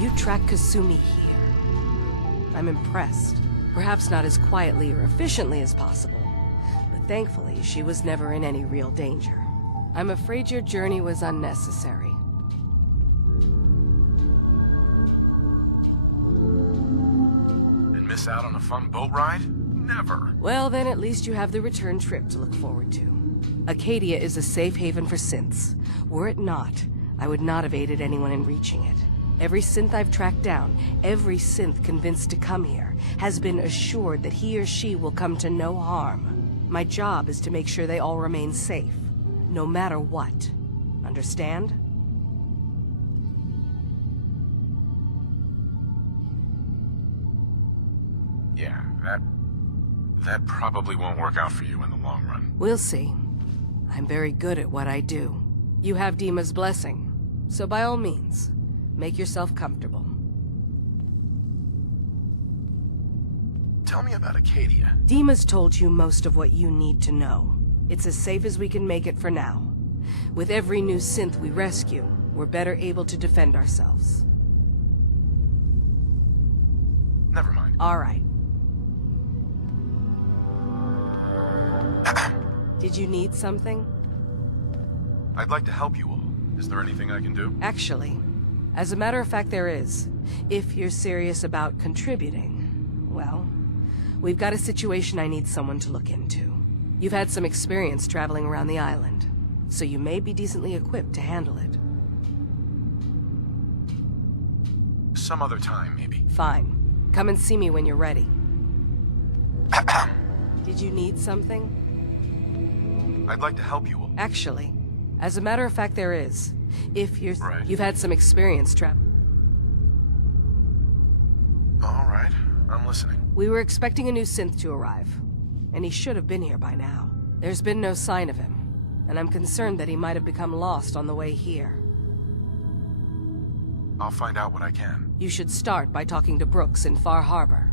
You tracked Kasumi here. I'm impressed. Perhaps not as quietly or efficiently as possible, but thankfully she was never in any real danger. I'm afraid your journey was unnecessary. And miss out on a fun boat ride? Never. Well, then at least you have the return trip to look forward to. Acadia is a safe haven for synths. Were it not, I would not have aided anyone in reaching it. Every synth I've tracked down, every synth convinced to come here, has been assured that he or she will come to no harm. My job is to make sure they all remain safe, no matter what. Understand? Yeah, that probably won't work out for you in the long run. We'll see. I'm very good at what I do. You have Dima's blessing, so by all means, make yourself comfortable. Tell me about Acadia. Dima's told you most of what you need to know. It's as safe as we can make it for now. With every new synth we rescue, we're better able to defend ourselves. Never mind. All right. Did you need something? I'd like to help you all. Is there anything I can do? Actually, as a matter of fact, there is. If you're serious about contributing, well, we've got a situation I need someone to look into. You've had some experience traveling around the island, so you may be decently equipped to handle it. Some other time, maybe. Fine. Come and see me when you're ready. Did you need something? I'd like to help you all. Actually, as a matter of fact, there is. If you're... Right. You've had some experience All right, I'm listening. We were expecting a new synth to arrive, and he should have been here by now. There's been no sign of him, and I'm concerned that he might have become lost on the way here. I'll find out what I can. You should start by talking to Brooks in Far Harbor.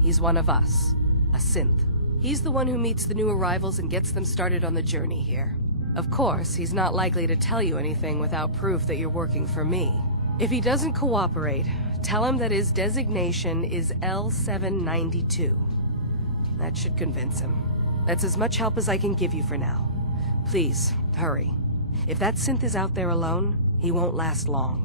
He's one of us, a synth. He's the one who meets the new arrivals and gets them started on the journey here. Of course, he's not likely to tell you anything without proof that you're working for me. If he doesn't cooperate, tell him that his designation is L792. That should convince him. That's as much help as I can give you for now. Please, hurry. If that synth is out there alone, he won't last long.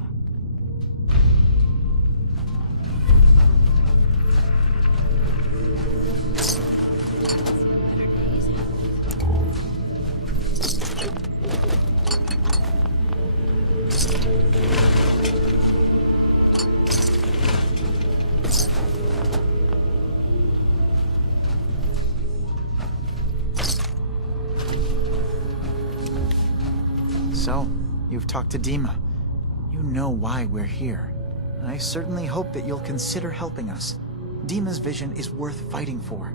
So, you've talked to Dima. You know why we're here. I certainly hope that you'll consider helping us. Dima's vision is worth fighting for.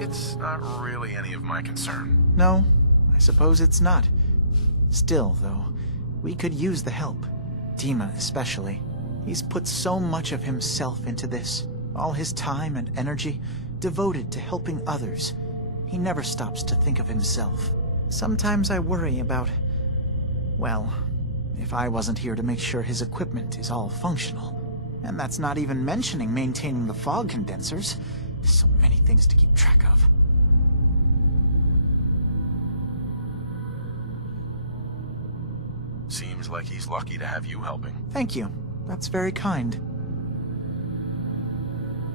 It's not really any of my concern. No, I suppose it's not. Still, though, we could use the help. Dima especially. He's put so much of himself into this. All his time and energy devoted to helping others. He never stops to think of himself. Sometimes I worry about... well, if I wasn't here to make sure his equipment is all functional. And that's not even mentioning maintaining the fog condensers. So many things to keep track of. seems like he's lucky to have you helping. Thank you. That's very kind.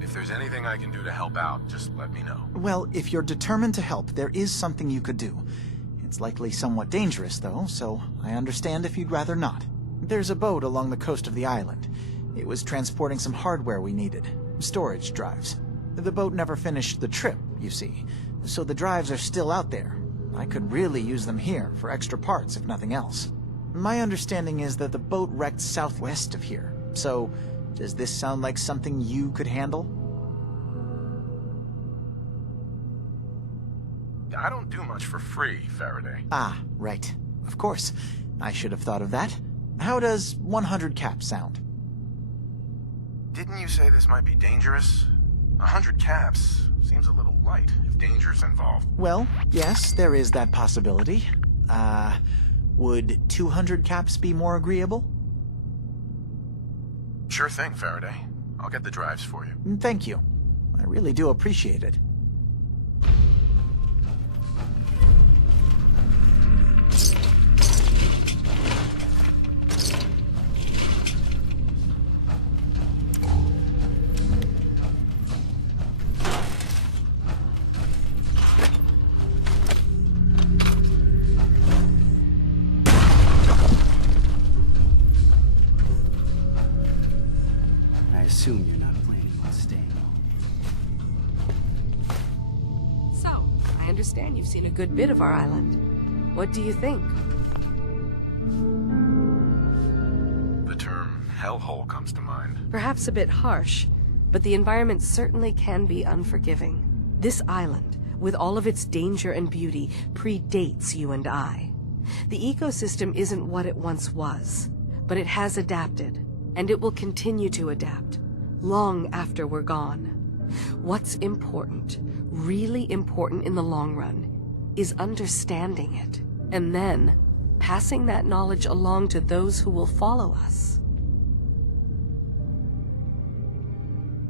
If there's anything I can do to help out, just let me know. Well, if you're determined to help, there is something you could do. It's likely somewhat dangerous, though, so I understand if you'd rather not. There's a boat along the coast of the island. It was transporting some hardware we needed. Storage drives. The boat never finished the trip, you see, so the drives are still out there. I could really use them here for extra parts, if nothing else. My understanding is that the boat wrecked southwest of here, so does this sound like something you could handle? I don't do much for free, Faraday. Ah, right. Of course. I should have thought of that. How does 100 caps sound? Didn't you say this might be dangerous? 100 caps seems a little light if danger's involved. Well, yes, there is that possibility. Would 200 caps be more agreeable? Sure thing, Faraday. I'll get the drives for you. Thank you. I really do appreciate it. I assume you're not planning on staying home. So, I understand you've seen a good bit of our island. What do you think? The term hellhole comes to mind. Perhaps a bit harsh, but the environment certainly can be unforgiving. This island, with all of its danger and beauty, predates you and I. The ecosystem isn't what it once was, but it has adapted, and it will continue to adapt, long after we're gone. What's important, really important in the long run, is understanding it, and then passing that knowledge along to those who will follow us.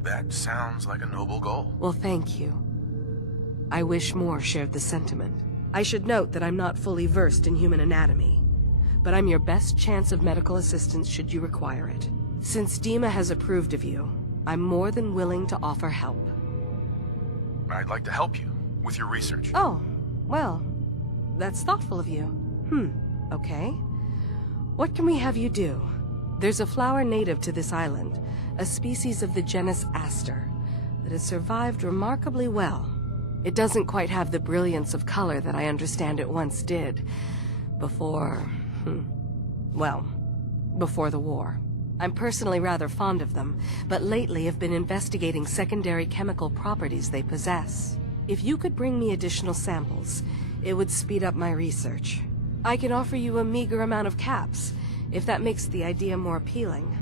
That sounds like a noble goal. Well, thank you. I wish more shared the sentiment. I should note that I'm not fully versed in human anatomy, but I'm your best chance of medical assistance should you require it. Since Dima has approved of you, I'm more than willing to offer help. I'd like to help you with your research. Oh, well, that's thoughtful of you. Okay. What can we have you do? There's a flower native to this island, a species of the genus Aster, that has survived remarkably well. It doesn't quite have the brilliance of color that I understand it once did. Before the war. I'm personally rather fond of them, but lately have been investigating secondary chemical properties they possess. If you could bring me additional samples, it would speed up my research. I can offer you a meager amount of caps, if that makes the idea more appealing.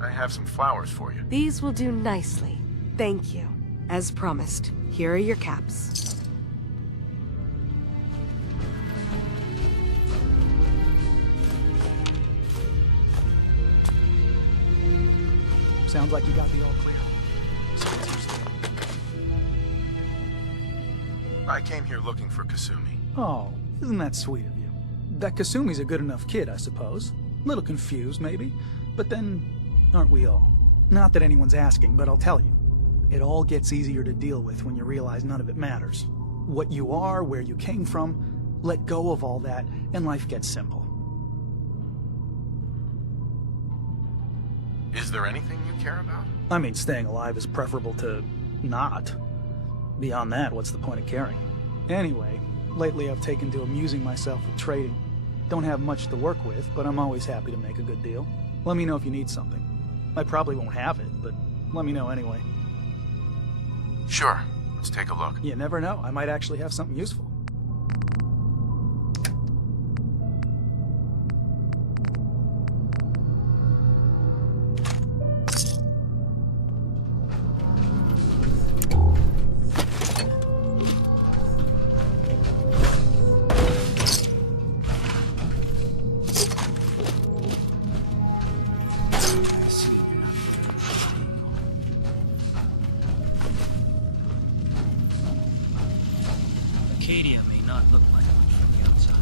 I have some flowers for you. These will do nicely. Thank you. As promised, here are your caps. Sounds like you got the all clear. So it's usually- I came here looking for Kasumi. Oh, isn't that sweet of you? That Kasumi's a good enough kid, I suppose. Little confused, maybe. But then, aren't we all? Not that anyone's asking, but I'll tell you. It all gets easier to deal with when you realize none of it matters. What you are, where you came from, let go of all that, and life gets simple. Is there anything you care about? I mean, staying alive is preferable to not. Beyond that, what's the point of caring? Anyway, lately I've taken to amusing myself with trading. Don't have much to work with, but I'm always happy to make a good deal. Let me know if you need something. I probably won't have it, but let me know anyway. Sure. Let's take a look. You never know, I might actually have something useful. I assume you're not planning on staying home. Acadia may not look like much from the outside,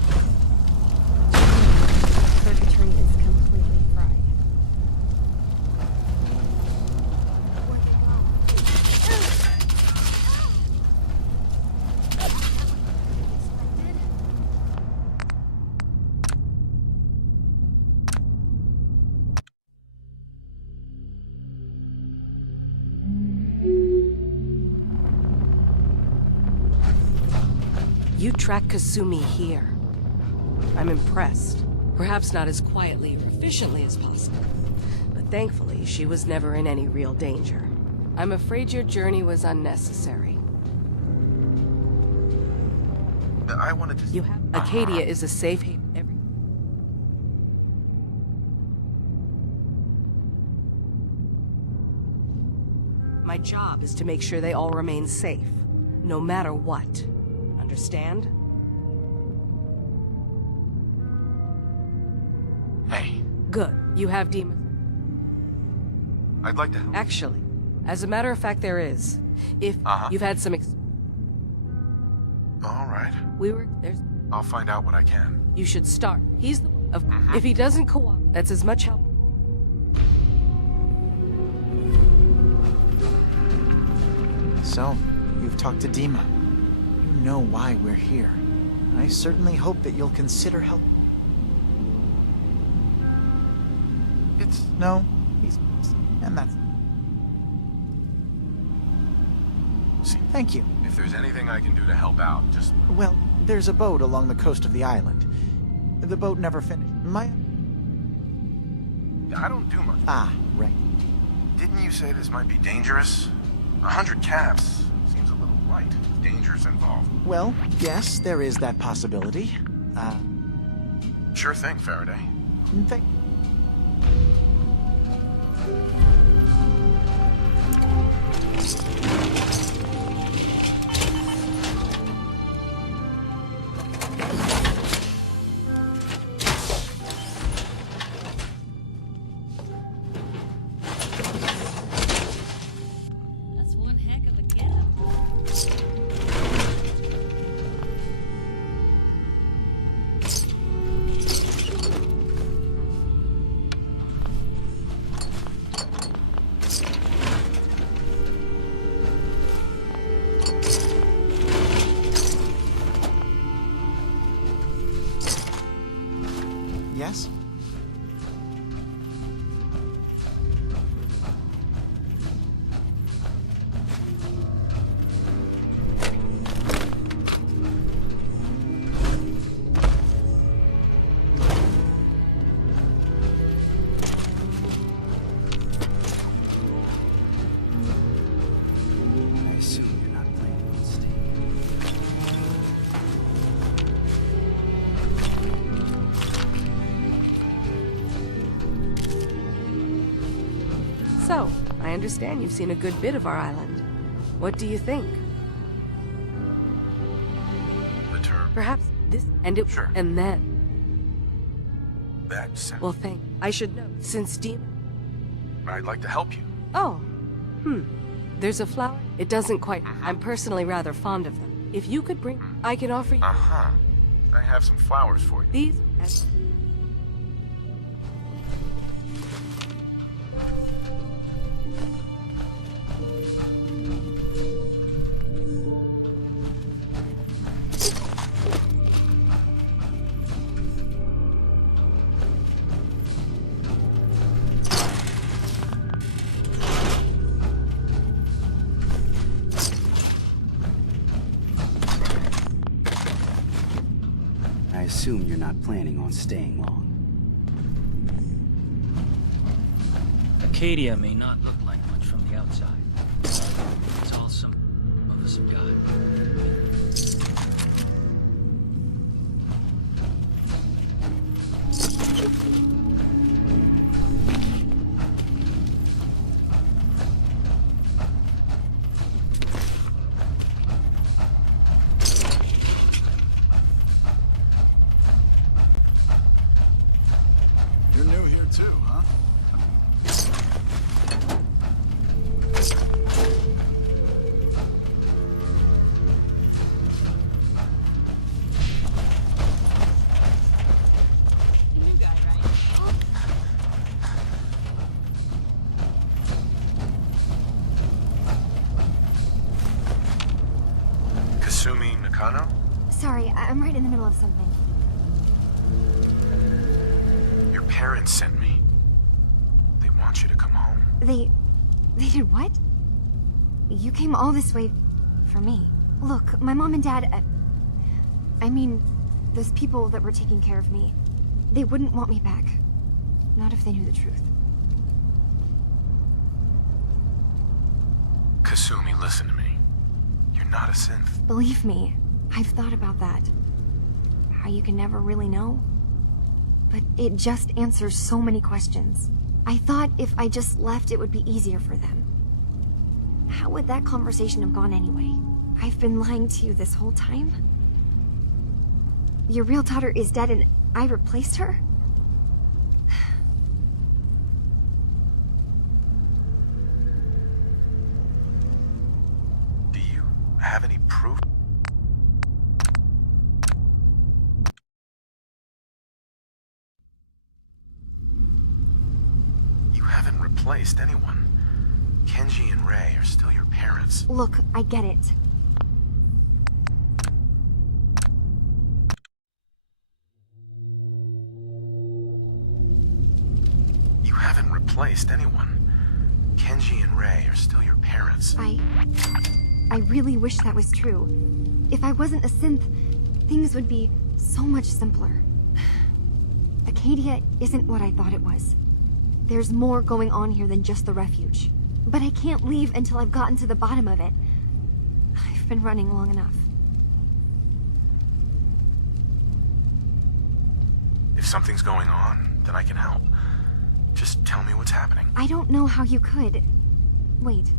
You tracked Kasumi here. I'm impressed. Perhaps not as quietly or efficiently as possible, but thankfully she was never in any real danger. I'm afraid your journey was unnecessary. I wanted to... You have... Acadia is a safe haven. My job is to make sure they all remain safe, no matter what. Understand? Hey, Good. You have demons. I'd like to help. Actually, as a matter of fact, there is. If you've had some All right. there's... I'll find out what I can. You should start. He's the... If he doesn't cooperate, that's as much help. So, you've talked to Dima. You know why we're here. I certainly hope that you'll consider help. It's... No, he's... and that's... See, Thank you. if there's anything I can do to help out, just... Well, there's a boat along the coast of the island. The boat never finished. I don't do much. Ah, right. Didn't you say this might be dangerous? 100 caps seems a little light. Dangers involved. Well, yes, there is that possibility. Sure thing, Faraday. Thank... That's one heck of a getup. Yes? I assume you're not planning on staying. So, I understand you've seen a good bit of our island. What do you think? The term... Perhaps this... And it... Sure. And then... That sounds... Well, I should know. Since Demon... I'd like to help you. Oh. There's a flower. It doesn't quite... I'm personally rather fond of them. If you could bring... I can offer you Uh-huh. I have some flowers for you. these... as- I assume you're not planning on staying long. Acadia may not look like much from the outside. It's all some of us have got. You're new here too, huh? Kasumi Nakano? Sorry, I'm right in the middle of something. Your parents sent me. They want you to come home. They did what? You came all this way for me. Look, my mom and dad, I mean, those people that were taking care of me, they wouldn't want me back. Not if they knew the truth. Kasumi, listen to me. You're not a synth. Believe me, I've thought about that. How you can never really know. But it just answers so many questions. I thought if I just left, it would be easier for them. How would that conversation have gone anyway? I've been lying to you this whole time? Your real daughter is dead and I replaced her? Do you have any proof? You haven't replaced anyone. Kenji and Rei are still your parents. Look, I get it. You haven't replaced anyone. Kenji and Rei are still your parents. I really wish that was true. If I wasn't a synth, things would be so much simpler. Acadia isn't what I thought it was. There's more going on here than just the refuge. But I can't leave until I've gotten to the bottom of it. I've been running long enough. If something's going on, then I can help. Just tell me what's happening. I don't know how you could. Wait,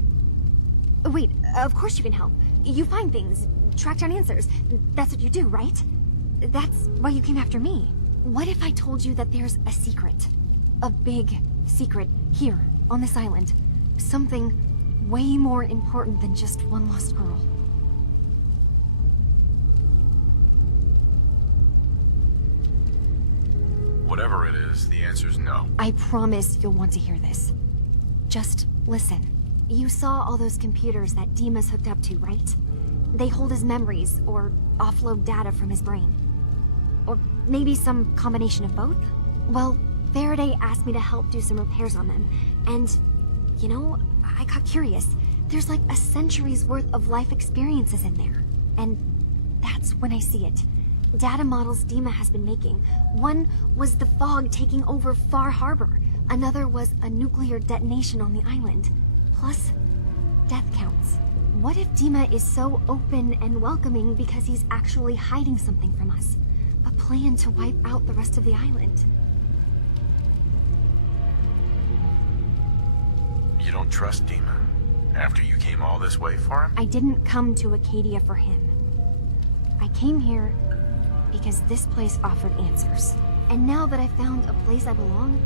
of course you can help. You find things, track down answers. That's what you do, right? That's why you came after me. What if I told you that there's a secret? A big secret here, on this island. Something way more important than just one lost girl. Whatever it is, the answer's no. I promise you'll want to hear this. Just listen. You saw all those computers that Dima's hooked up to, right? They hold his memories, or offload data from his brain. Or maybe some combination of both? Well, Faraday asked me to help do some repairs on them, and, you know, I got curious. There's like a century's worth of life experiences in there. And that's when I see it. Data models Dima has been making. One was the fog taking over Far Harbor. Another was a nuclear detonation on the island. Plus, death counts. What if Dima is so open and welcoming because he's actually hiding something from us? A plan to wipe out the rest of the island. You don't trust Dima? After you came all this way for him? I didn't come to Acadia for him. I came here because this place offered answers. And now that I've found a place I belong,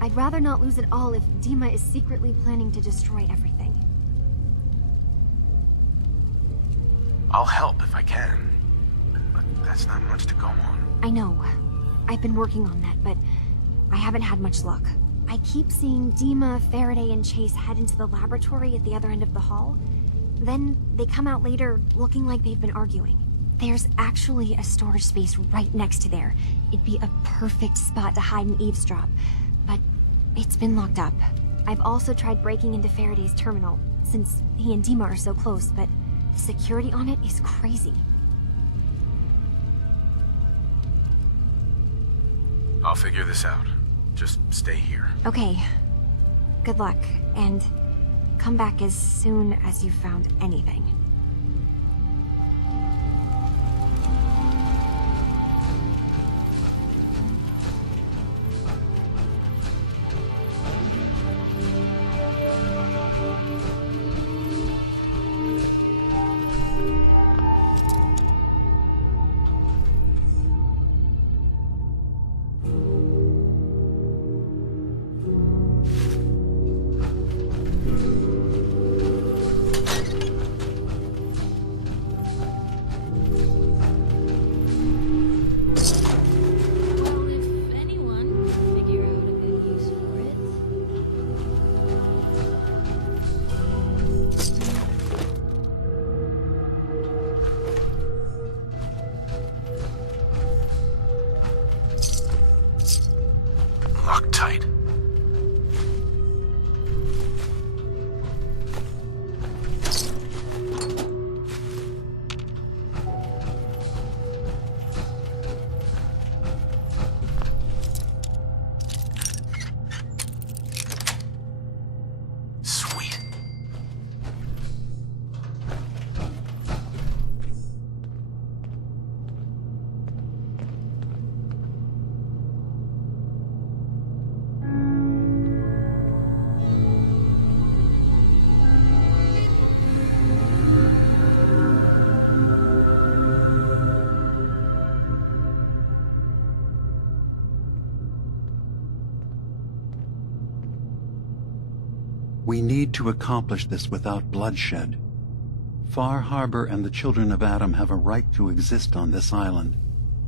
I'd rather not lose it all if Dima is secretly planning to destroy everything. I'll help if I can. But that's not much to go on. I know. I've been working on that, but I haven't had much luck. I keep seeing Dima, Faraday, and Chase head into the laboratory at the other end of the hall. Then they come out later looking like they've been arguing. There's actually a storage space right next to there. It'd be a perfect spot to hide and eavesdrop. But it's been locked up. I've also tried breaking into Faraday's terminal, since he and Dima are so close, but the security on it is crazy. I'll figure this out. Just stay here. Okay. Good luck, and come back as soon as you've found anything. We need to accomplish this without bloodshed. Far Harbor and the children of Adam have a right to exist on this island,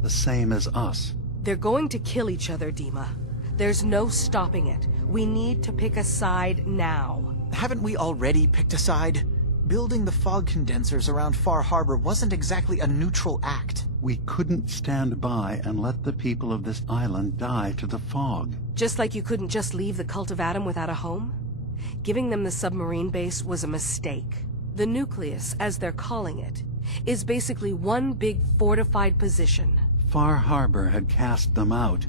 the same as us. They're going to kill each other, Dima. There's no stopping it. We need to pick a side now. Haven't we already picked a side? Building the fog condensers around Far Harbor wasn't exactly a neutral act. We couldn't stand by and let the people of this island die to the fog. Just like you couldn't just leave the Cult of Adam without a home? Giving them the submarine base was a mistake. The nucleus, as they're calling it, is basically one big fortified position. Far Harbor had cast them out.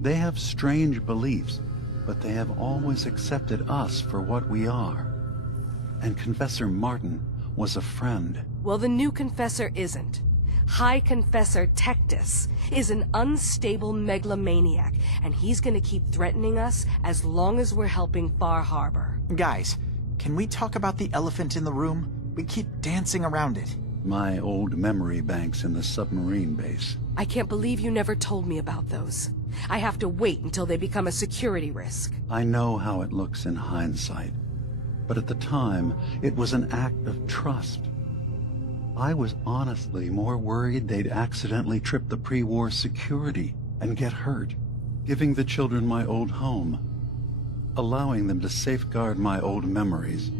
They have strange beliefs, but they have always accepted us for what we are. And Confessor Martin was a friend. Well, the new Confessor isn't. High Confessor Tectus is an unstable megalomaniac, and he's gonna keep threatening us as long as we're helping Far Harbor. Guys, can we talk about the elephant in the room? We keep dancing around it. My old memory banks in the submarine base. I can't believe you never told me about those. I have to wait until they become a security risk. I know how it looks in hindsight, but at the time, it was an act of trust. I was honestly more worried they'd accidentally trip the pre-war security and get hurt, giving the children my old home, allowing them to safeguard my old memories.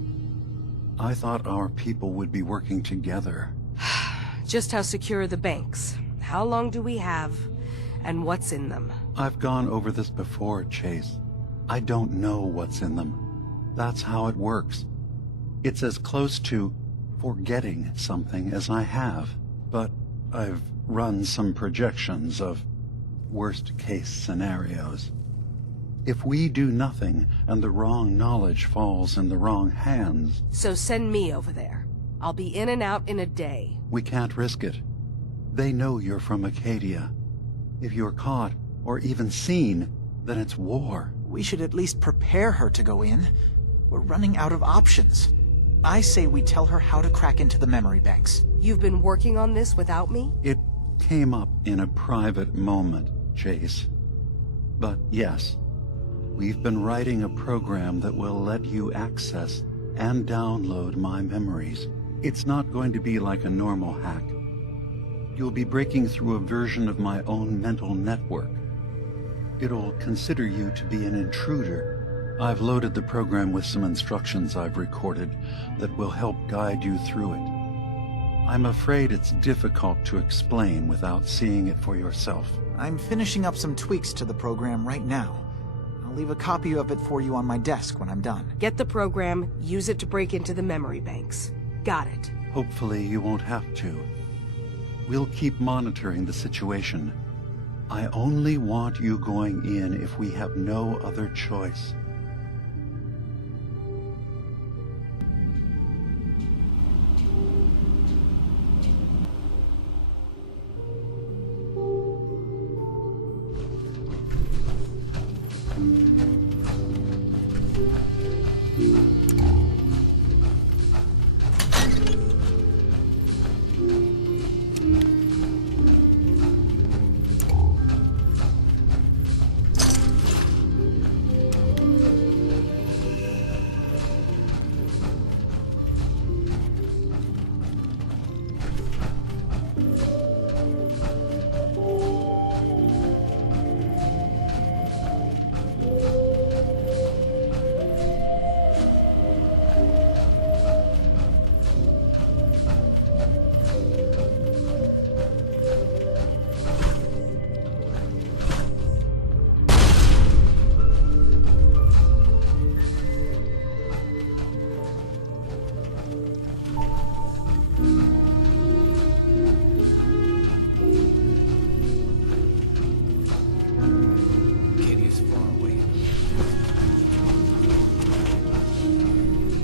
I thought our people would be working together. Just how secure are the banks? How long do we have? And what's in them? I've gone over this before, Chase. I don't know what's in them. That's how it works. It's as close to forgetting something as I have, but I've run some projections of worst-case scenarios. If we do nothing and the wrong knowledge falls in the wrong hands... So send me over there. I'll be in and out in a day. We can't risk it. They know you're from Acadia. If you're caught, or even seen, then it's war. We should at least prepare her to go in. We're running out of options. I say we tell her how to crack into the memory banks. You've been working on this without me? It came up in a private moment, Chase. But yes, we've been writing a program that will let you access and download my memories. It's not going to be like a normal hack. You'll be breaking through a version of my own mental network. It'll consider you to be an intruder. I've loaded the program with some instructions I've recorded that will help guide you through it. I'm afraid it's difficult to explain without seeing it for yourself. I'm finishing up some tweaks to the program right now. I'll leave a copy of it for you on my desk when I'm done. Get the program, use it to break into the memory banks. Got it. Hopefully you won't have to. We'll keep monitoring the situation. I only want you going in if we have no other choice.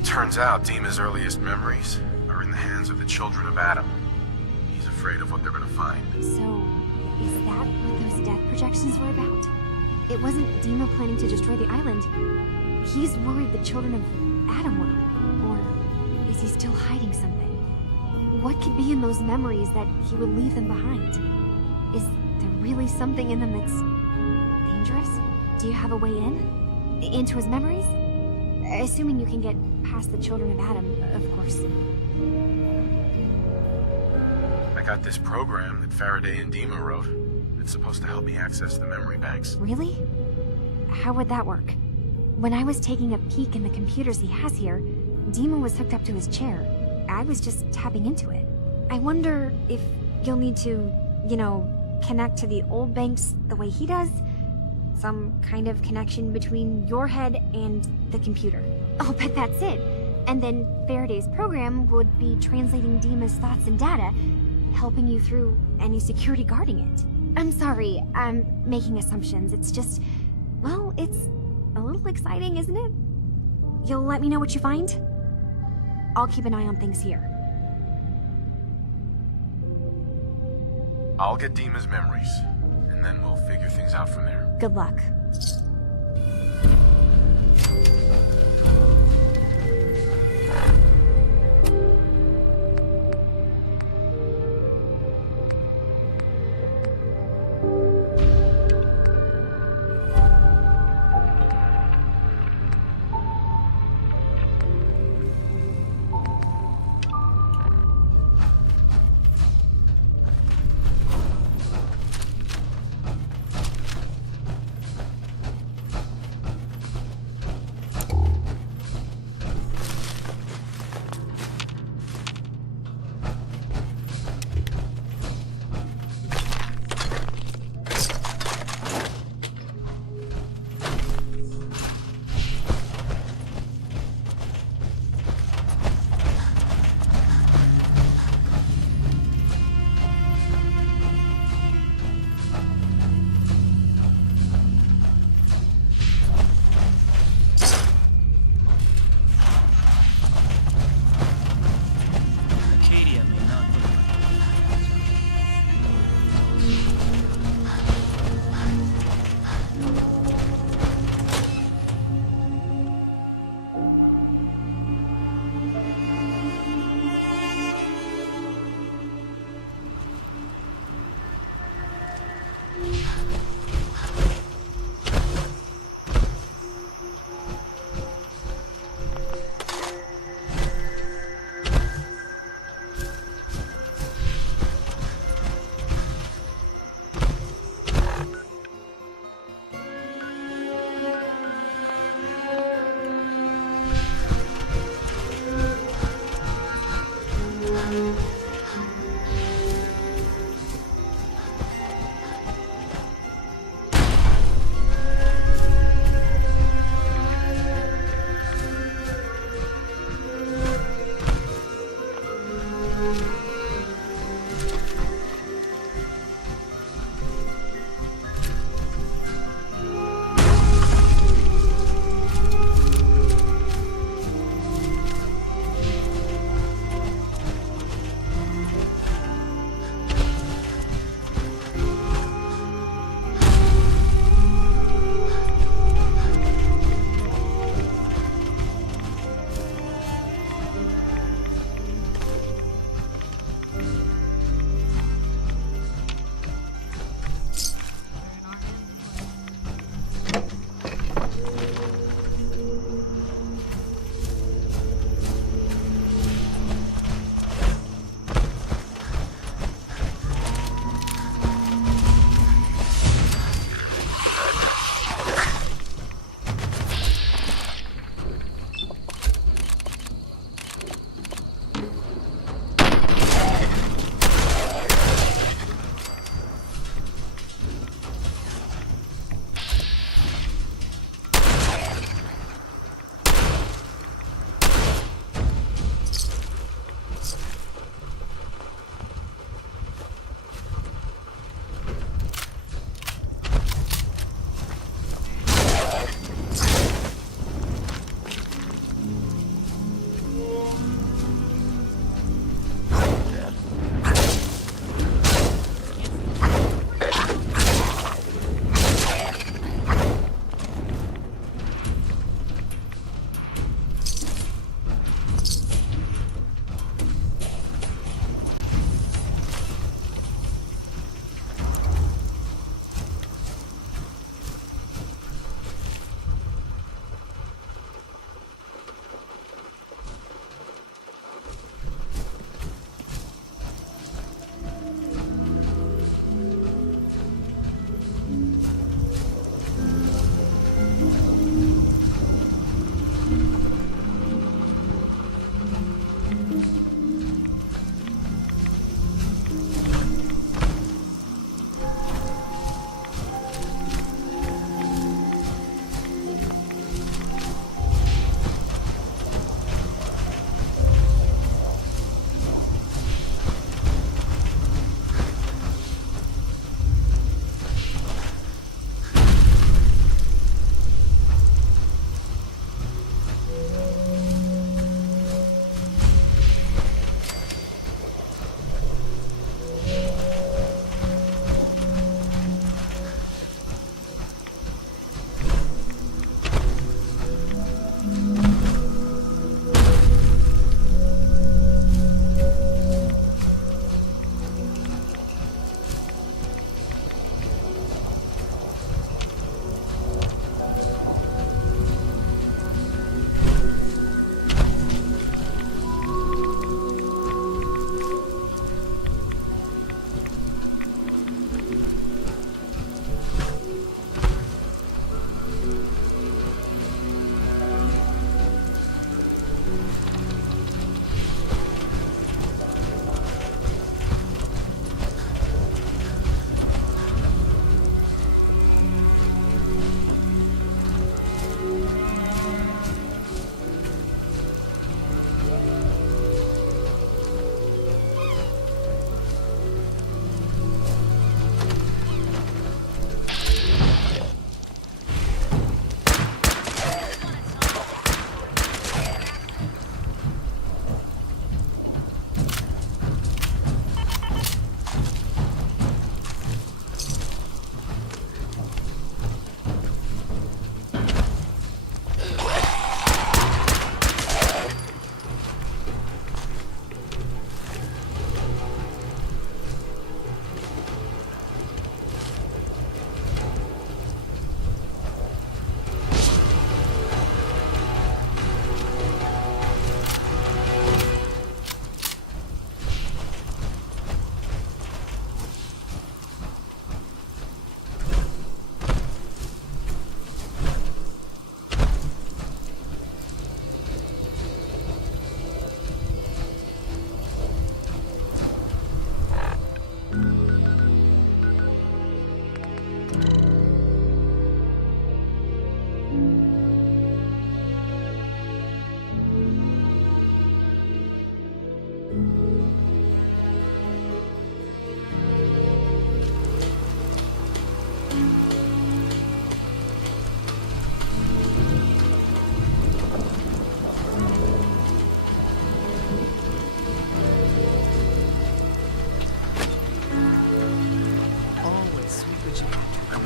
Turns out Dima's earliest memories are in the hands of the children of Adam. He's afraid of what they're gonna find. So, is that what those death projections were about? It wasn't Dima planning to destroy the island. He's worried the children of Adam will. Or is he still hiding something? What could be in those memories that he would leave them behind? Is there really something in them that's dangerous? Do you have a way in? Into his memories? Assuming you can get past the Children of Adam, of course. I got this program that Faraday and Dima wrote. It's supposed to help me access the memory banks. Really? How would that work? When I was taking a peek in the computers he has here, Dima was hooked up to his chair. I was just tapping into it. I wonder if you'll need to, you know, connect to the old banks the way he does? Some kind of connection between your head and the computer. I'll bet that's it. And then Faraday's program would be translating Dima's thoughts and data, helping you through any security guarding it. I'm sorry, I'm making assumptions. It's just, well, it's a little exciting, isn't it? You'll let me know what you find? I'll keep an eye on things here. I'll get Dima's memories, and then we'll figure things out from there. Good luck.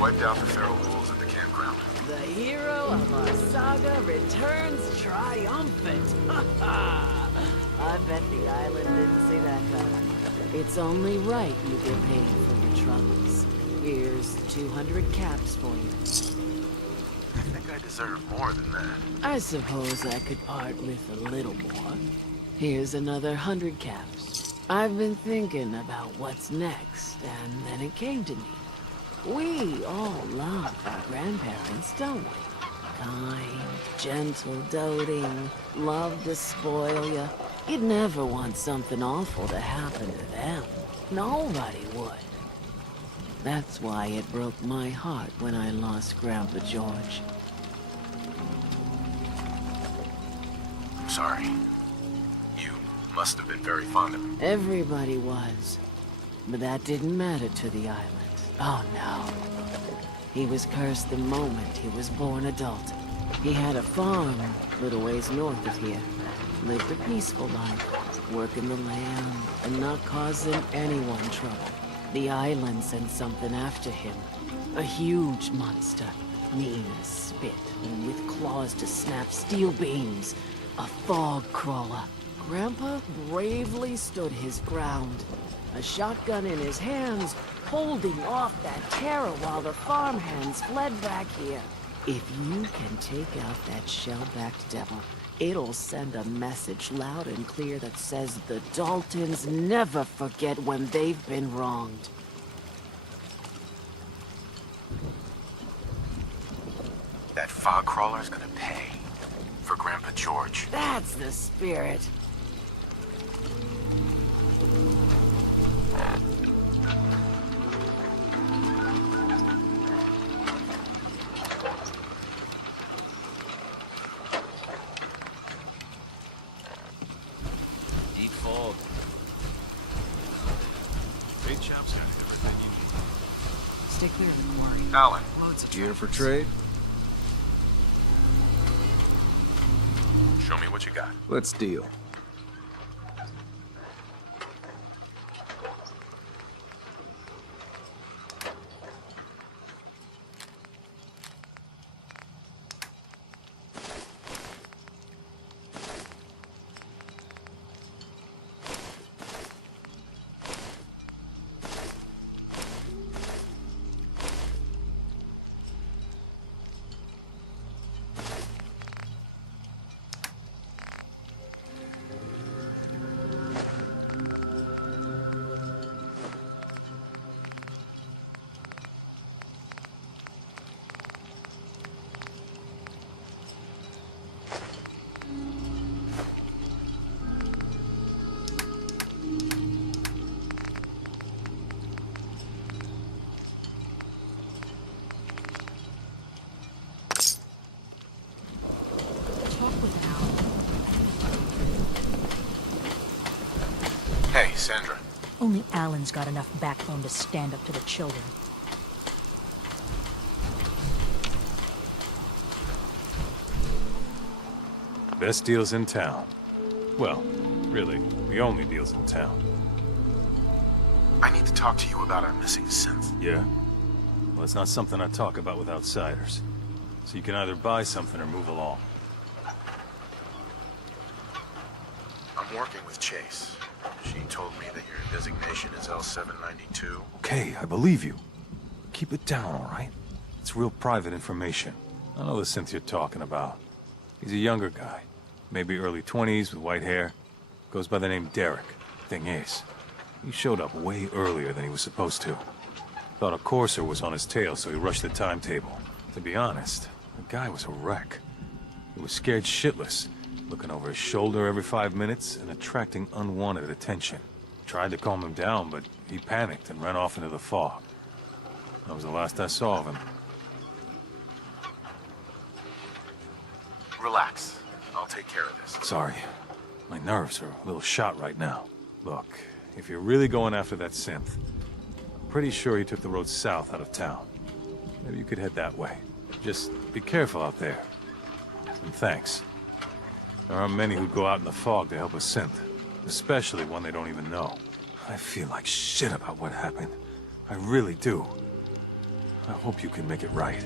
wiped out the feral ghouls at the campground. The hero of our saga returns triumphant. I bet the island didn't see that coming. It's only right you get paid for your troubles. Here's 200 caps for you. I think I deserve more than that. I suppose I could part with a little more. Here's another 100 caps. I've been thinking about what's next, and then it came to me. We all love our grandparents, don't we? Kind, gentle, doting, love to spoil you. You'd never want something awful to happen to them. Nobody would. That's why it broke my heart when I lost Grandpa George. I'm sorry. You must have been very fond of him. Everybody was. But that didn't matter to the island. Oh no. He was cursed the moment he was born adult. He had a farm a little ways north of here. Lived a peaceful life, working the land and not causing anyone trouble. The island sent something after him. A huge monster. Mean as spit, and with claws to snap steel beams. A fog crawler. Grandpa bravely stood his ground. A shotgun in his hands, holding off that terror while the farmhands fled back here. If you can take out that shell-backed devil, it'll send a message loud and clear that says the Daltons never forget when they've been wronged. That fog crawler's gonna pay for Grandpa George. That's the spirit. Deep fog. Big chap's got everything you need. Stay clear of the quarry. Alan, Loads of Gear for traps. trade? show me what you got. Let's deal. Hey, Sandra. Only Alan's got enough backbone to stand up to the children. Best deals in town. Well, really, the only deals in town. I need to talk to you about our missing synth. Yeah? Well, it's not something I talk about with outsiders. So you can either buy something or move along. I'm working with Chase. She told me that your designation is L792. Okay, I believe you. Keep it down, all right? It's real private information. I know the synth you're talking about. He's a younger guy. Maybe early 20s with white hair. Goes by the name Derek. Thing is, he showed up way earlier than he was supposed to. Thought a courser was on his tail, so he rushed the timetable. To be honest, the guy was a wreck. He was scared shitless, looking over his shoulder every 5 minutes and attracting unwanted attention. Tried to calm him down, but he panicked and ran off into the fog. That was the last I saw of him. Relax. I'll take care of this. Sorry. My nerves are a little shot right now. Look, if you're really going after that synth, I'm pretty sure he took the road south out of town. Maybe you could head that way. Just be careful out there. And thanks. There aren't many who'd go out in the fog to help a synth, especially one they don't even know. I feel like shit about what happened. I really do. I hope you can make it right.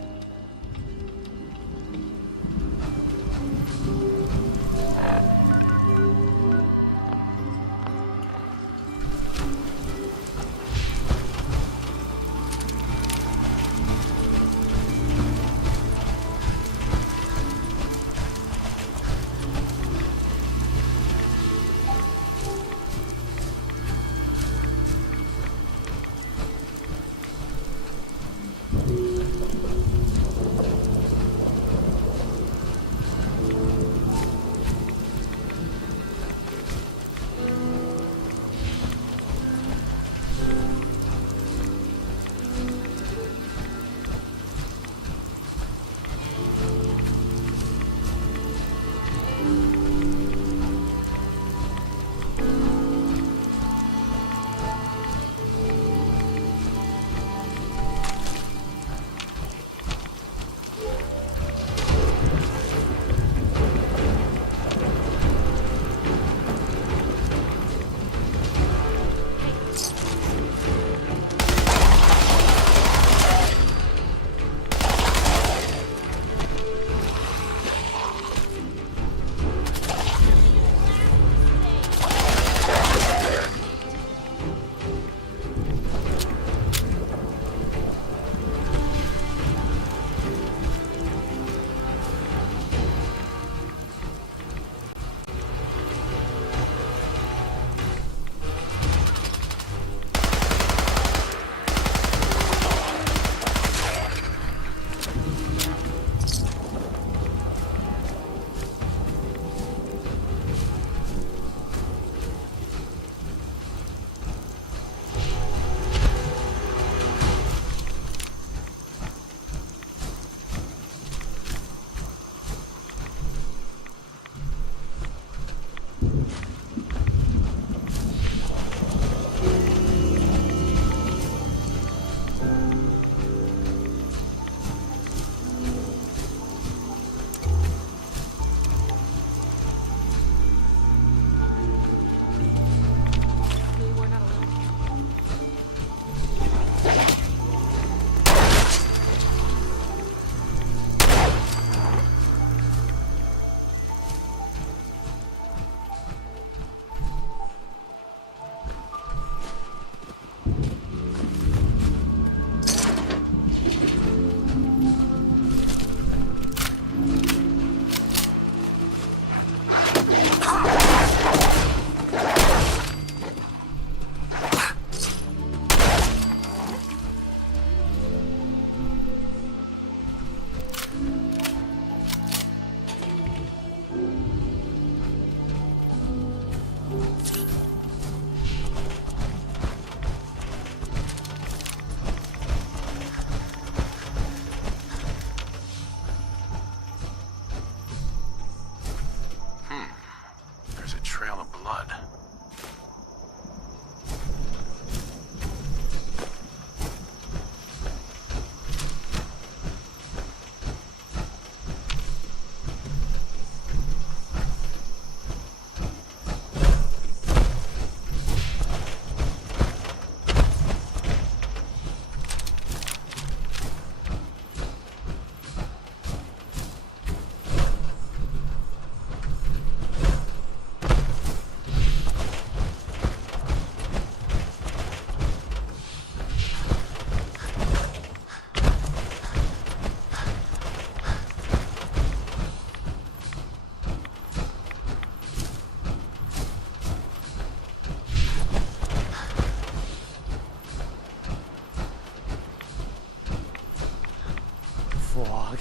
Fog.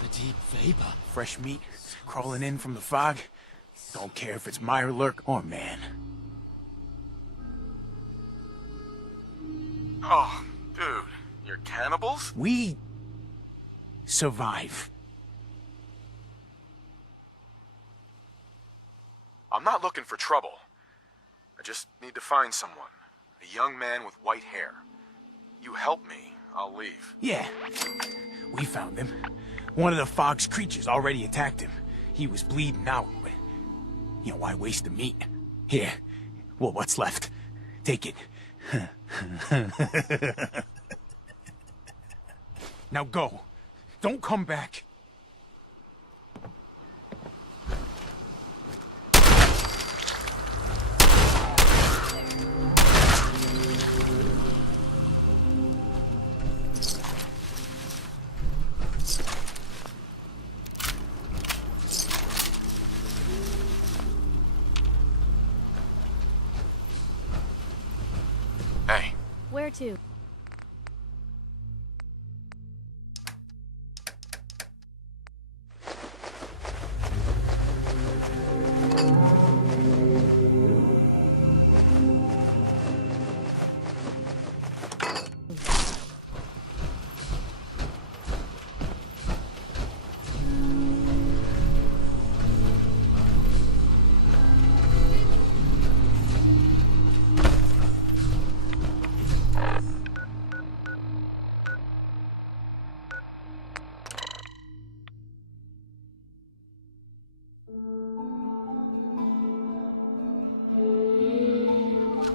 The deep vapor. Fresh meat crawling in from the fog. Don't care if it's Mirelurk or man. Oh, dude, you're cannibals? We survive. I'm not looking for trouble. I just need to find someone. A young man with white hair. You help me, I'll leave. Yeah, we found him. One of the fog's creatures already attacked him. He was bleeding out, but, you know, why waste the meat? Here, well, what's left? Take it. Now go. Don't come back. Hey, Where to?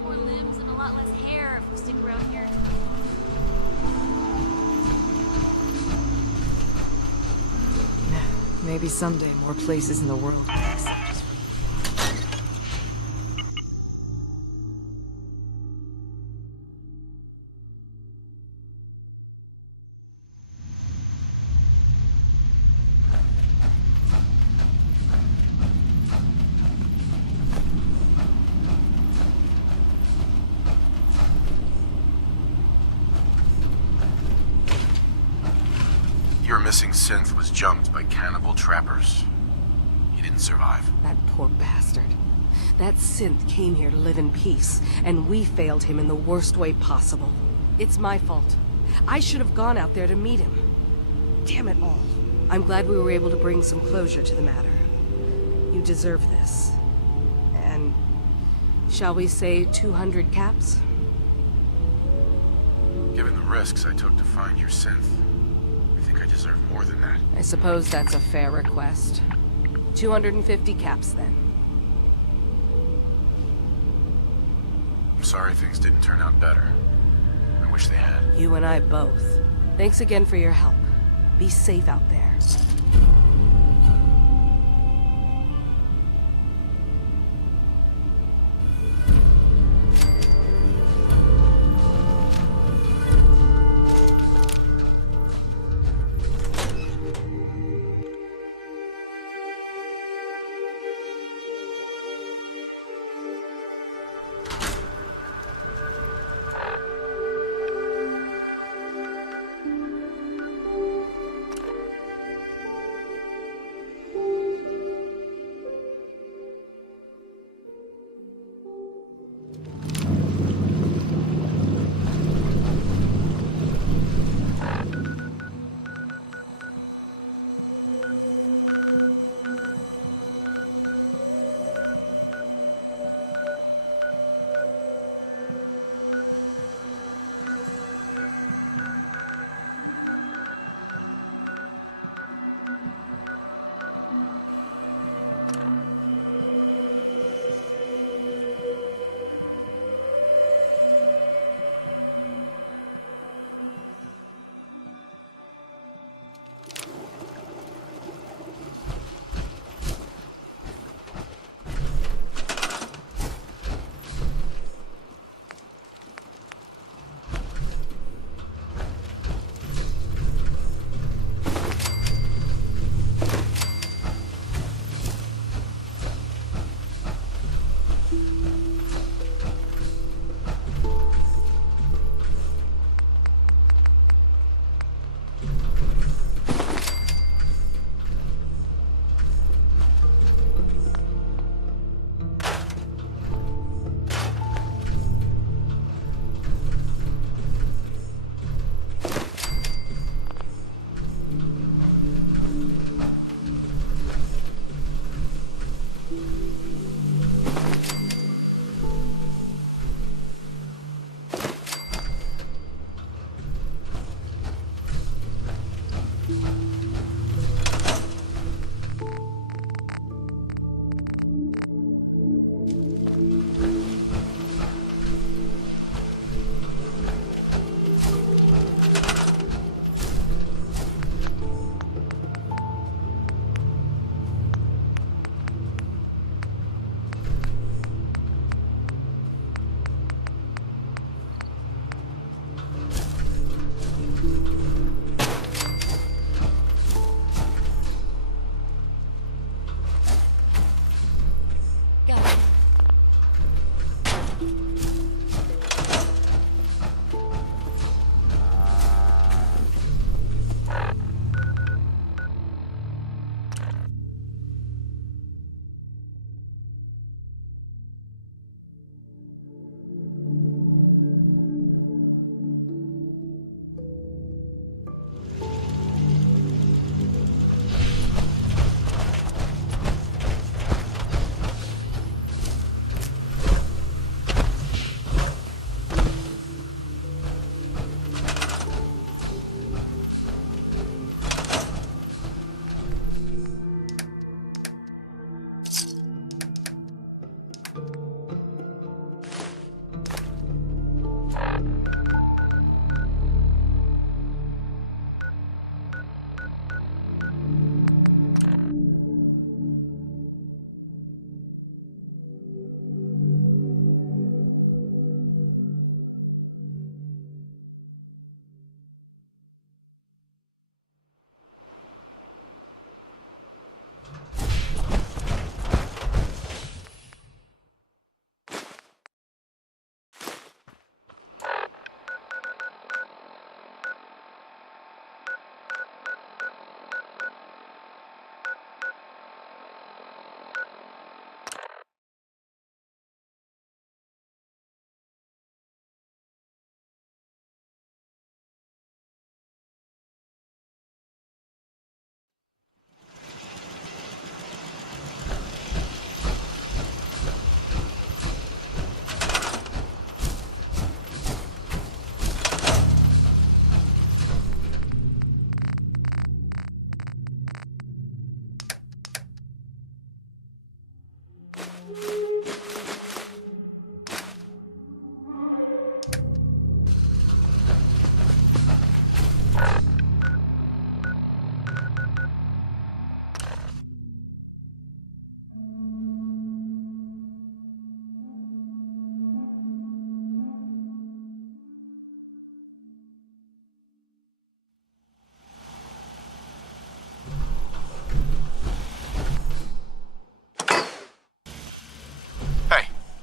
More limbs and a lot less hair if we stick around here. Maybe someday more places in the world. your missing synth was jumped by cannibal trappers. He didn't survive. That poor bastard. That synth came here to live in peace, and we failed him in the worst way possible. It's my fault. I should have gone out there to meet him. Damn it all. I'm glad we were able to bring some closure to the matter. You deserve this. And shall we say 200 caps? Given the risks I took to find your synth, I think I deserve more than that. I suppose that's a fair request. 250 caps, then. I'm sorry things didn't turn out better. I wish they had. You and I both. Thanks again for your help. Be safe out there.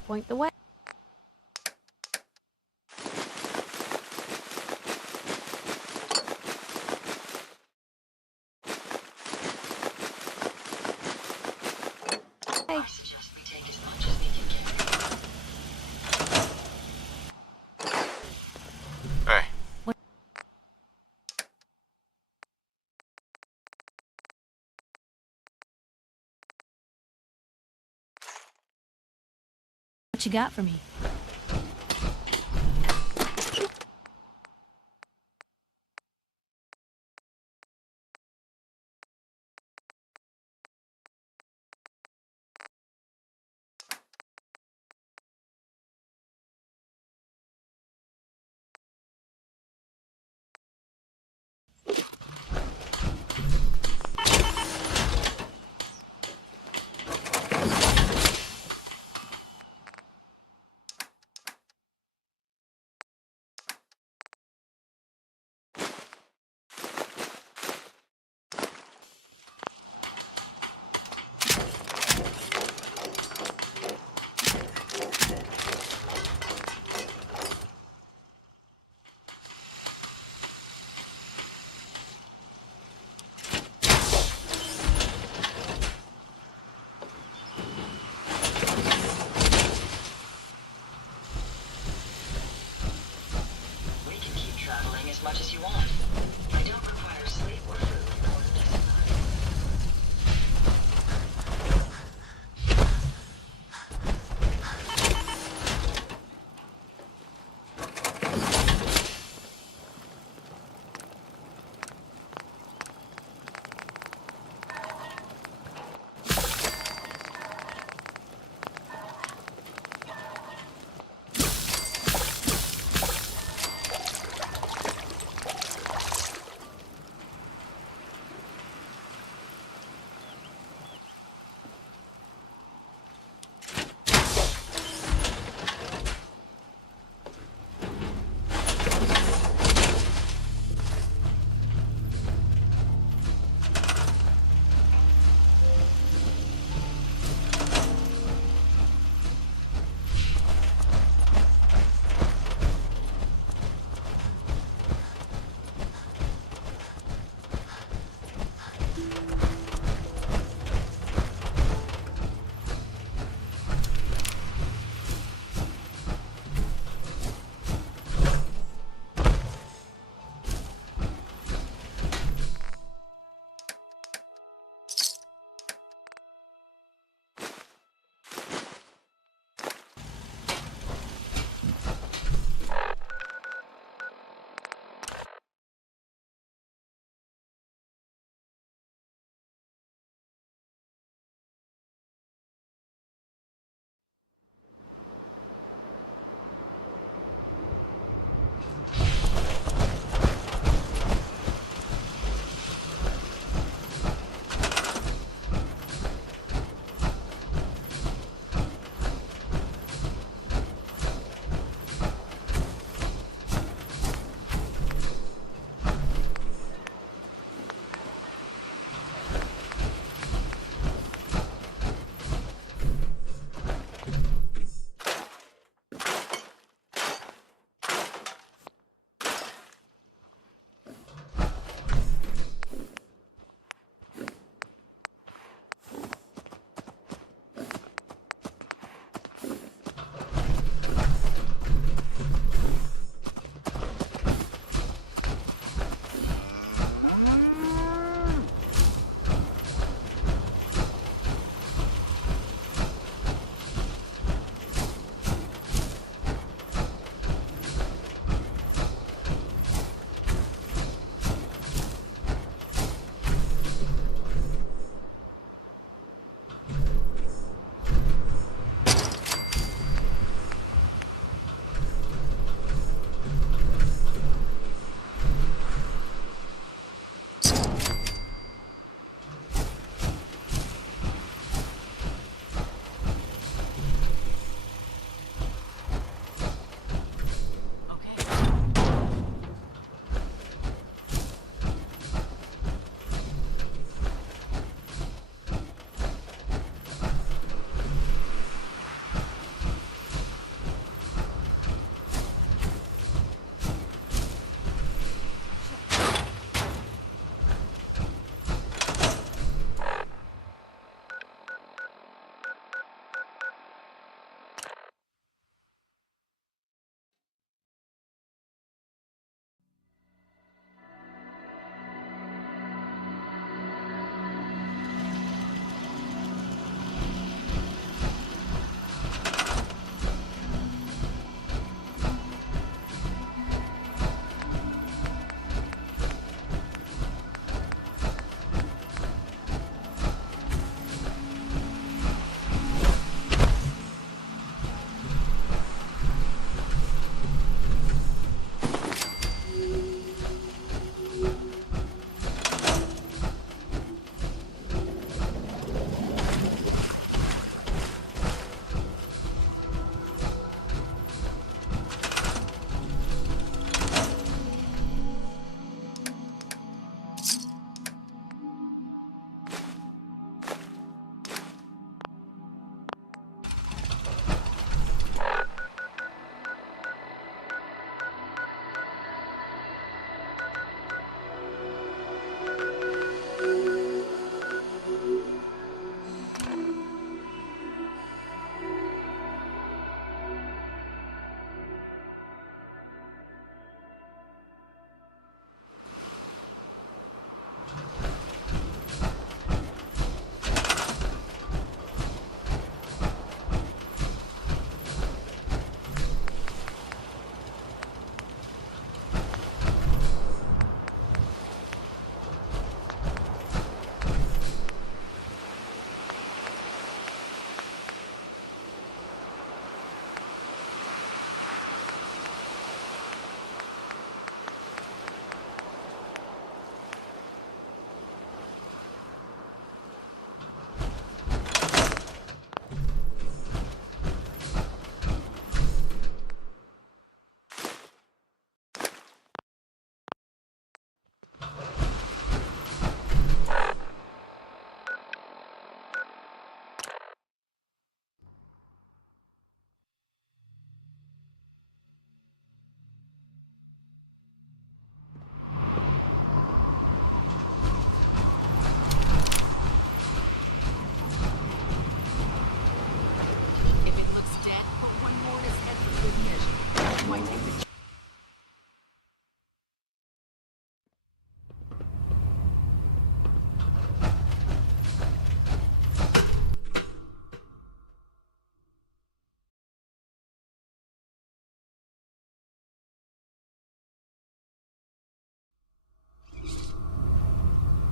point the way. Hey. What you got for me?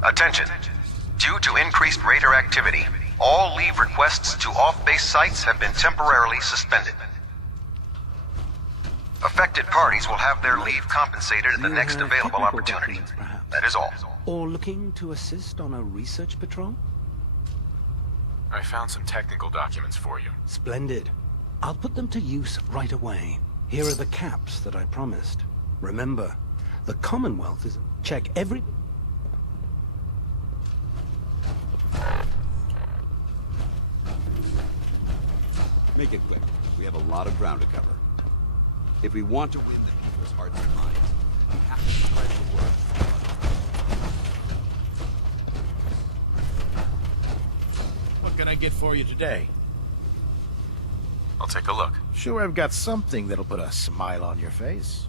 Attention. Due to increased raider activity, all leave requests to off-base sites have been temporarily suspended. Affected parties will have their leave compensated at the next available opportunity. That is all. Or looking to assist on a research patrol? I found some technical documents for you. Splendid. I'll put them to use right away. Here are the caps that I promised. Remember, the Commonwealth is... Check every... Make it quick. We have a lot of ground to cover. If we want to win the people's hearts and minds, we have to spread the word. What can I get for you today? I'll take a look. Sure, I've got something that'll put a smile on your face.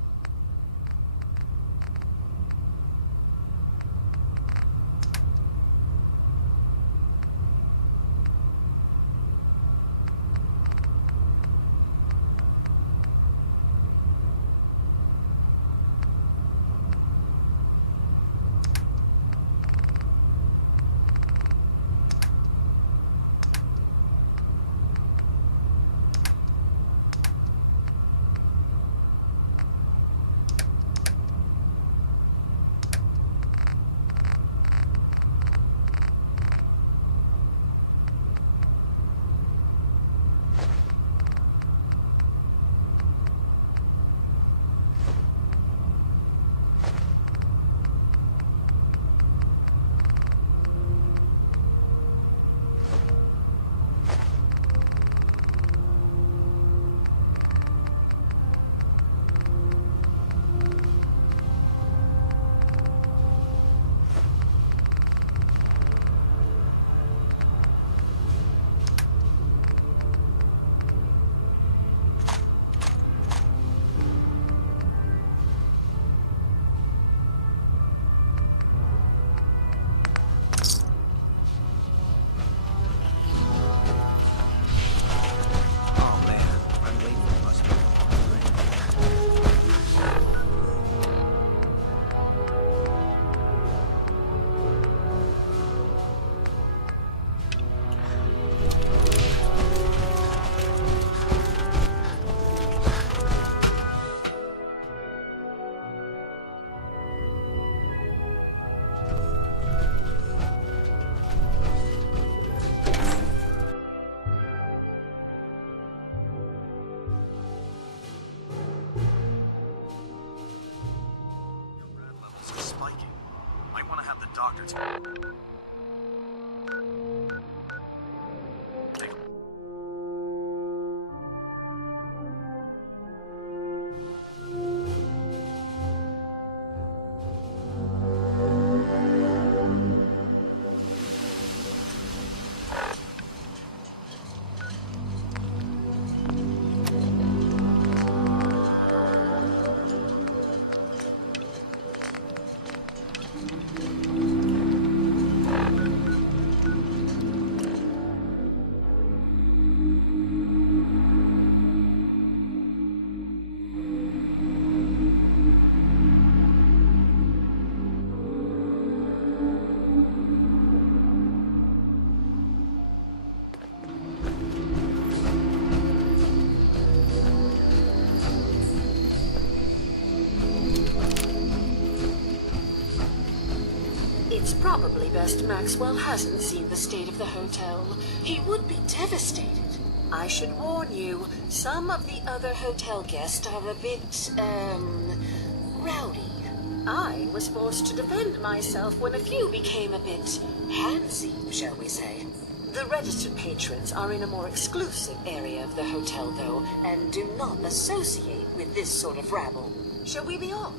It's probably best Maxwell hasn't seen the state of the hotel. He would be devastated. I should warn you, some of the other hotel guests are a bit, rowdy. I was forced to defend myself when a few became a bit handsy, shall we say. The registered patrons are in a more exclusive area of the hotel, though, and do not associate with this sort of rabble. Shall we be off?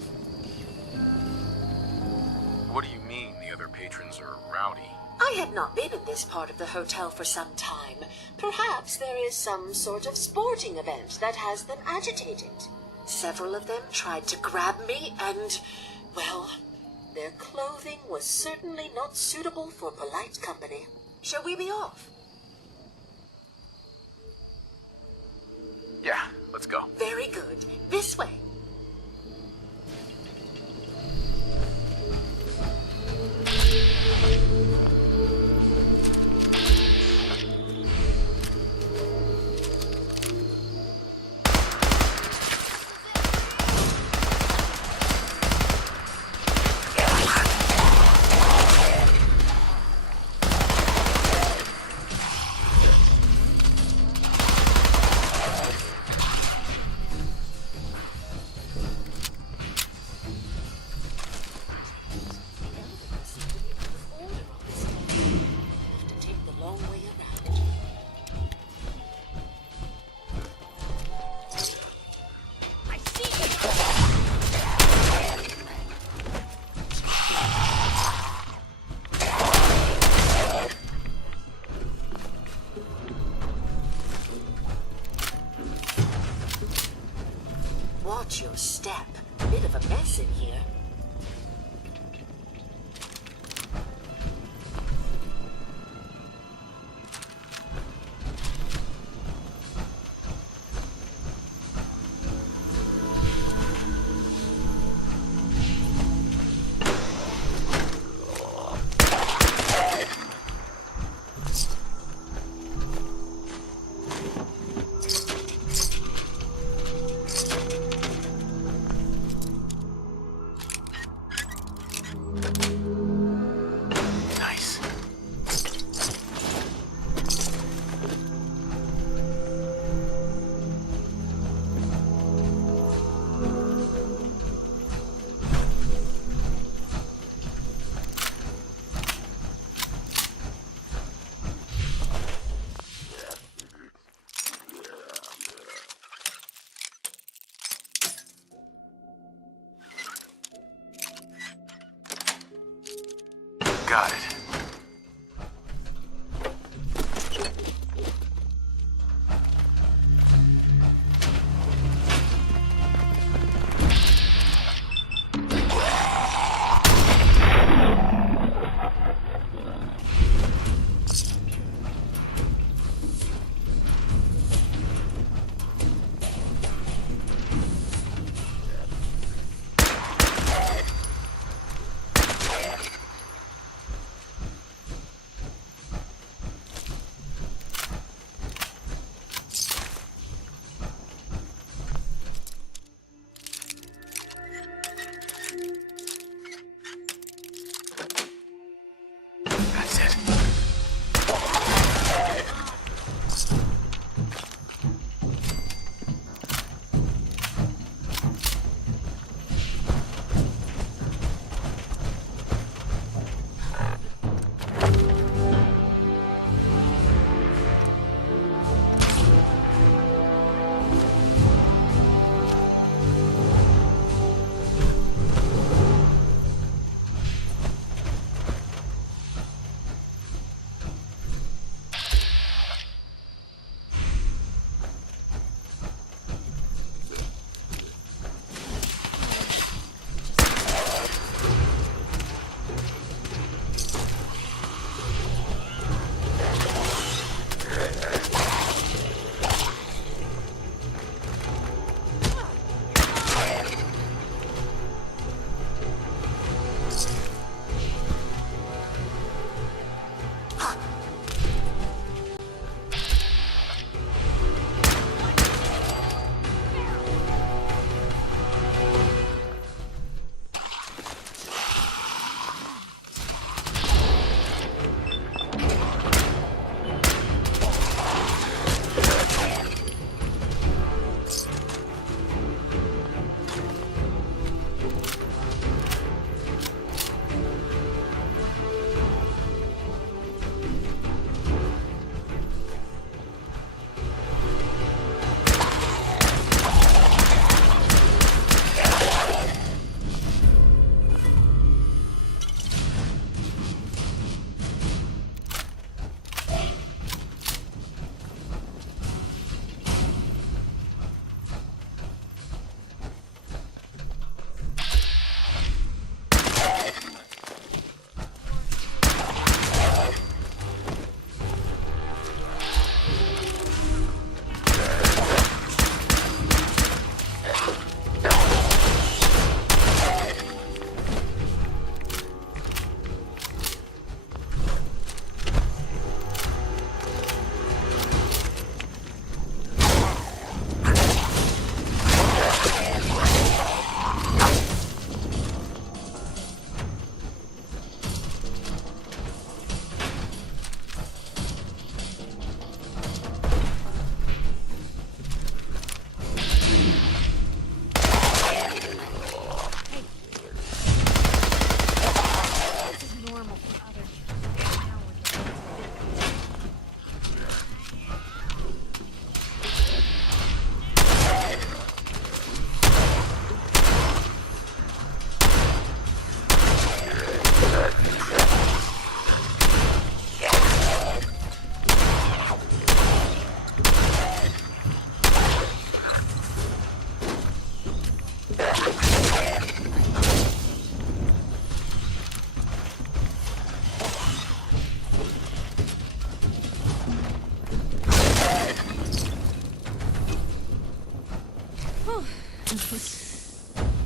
What do you mean the other patrons are rowdy? I had not been in this part of the hotel for some time. Perhaps there is some sort of sporting event that has them agitated. Several of them tried to grab me and, well, their clothing was certainly not suitable for polite company. Shall we be off? Yeah, let's go. Very good. This way. Watch your step. Bit of a mess in here. Got it.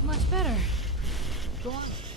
Much better. Go on.